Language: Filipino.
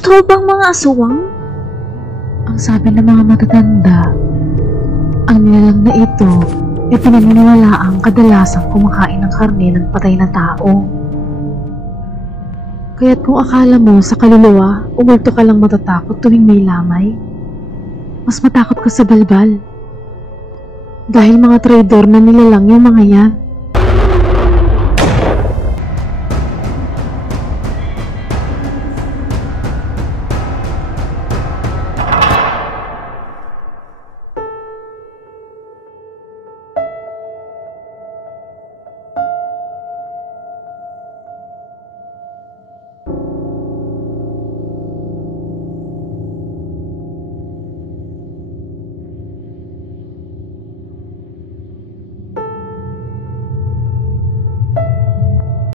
Totoo bang mga aswang? Ang sabi ng mga matatanda, ang nilalang na ito ay pinaniniwalaang kadalasang kumakain ng karne ng patay na tao. Kaya't kung akala mo sa kaluluwa o multo ka lang matatakot tuwing may lamay, mas matakot ka sa balbal. Dahil mga traidor na nilalang yung mga yan.